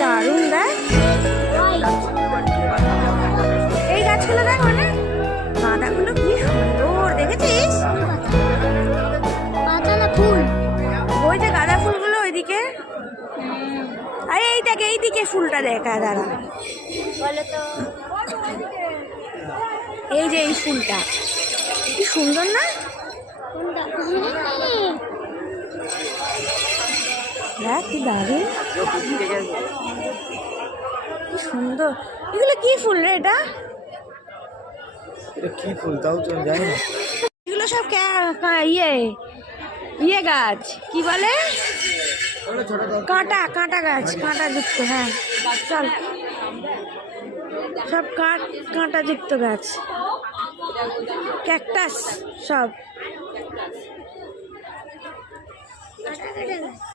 দারুণ দেখ এই গাছগুলো দেখ, মানে গাঁদাগুলো কি সুন্দর দেখেছিস? ফুল ওই যে গাঁদা ফুলগুলো ওইদিকে, আরে এই দেখ এইদিকে ফুলটা দেখা দাঁড়া বলো তো, এই যে এই ফুলটা কি সুন্দর না? দেখ কি দারুণ, কি সুন্দর। এগুলো কি ফুল রে? এটা কি ফুল তাও তো জানি না। এগুলো সব ইয়ে ইয়ে গাছ কি বলে, কাঁটা কাঁটা গাছ, কাঁটা যুক্ত। হ্যাঁ চল, সব কাঁটা যুক্ত গাছ, ক্যাকটাস সব।